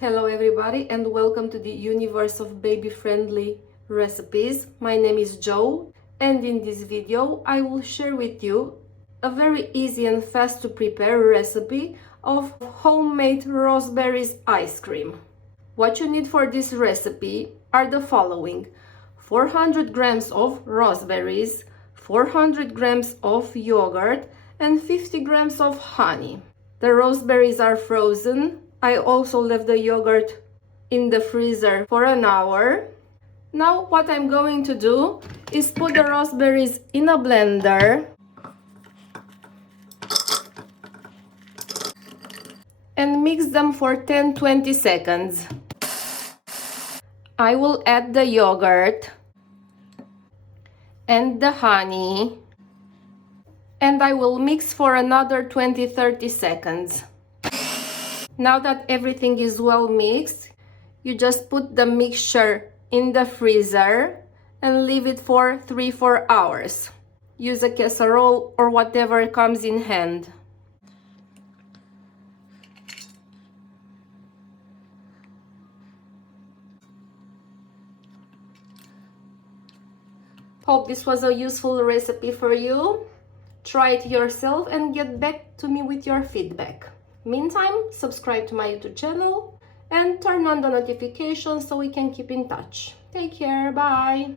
Hello everybody and welcome to the universe of baby-friendly recipes. My name is Jo and in this video I will share with you a very easy and fast to prepare recipe of homemade raspberries ice cream. What you need for this recipe are the following: 400 grams of raspberries, 400 grams of yogurt and 50 grams of honey. The raspberries are frozen. I also left the yogurt in the freezer for an hour. Now what I'm going to do is put the raspberries in a blender and mix them for 10-20 seconds. I will add the yogurt and the honey and I will mix for another 20-30 seconds. Now that everything is well mixed, you just put the mixture in the freezer and leave it for 3-4 hours. Use a casserole or whatever comes in hand. Hope this was a useful recipe for you. Try it yourself and get back to me with your feedback. Meantime, subscribe to my YouTube channel and turn on the notifications so we can keep in touch. Take care, bye!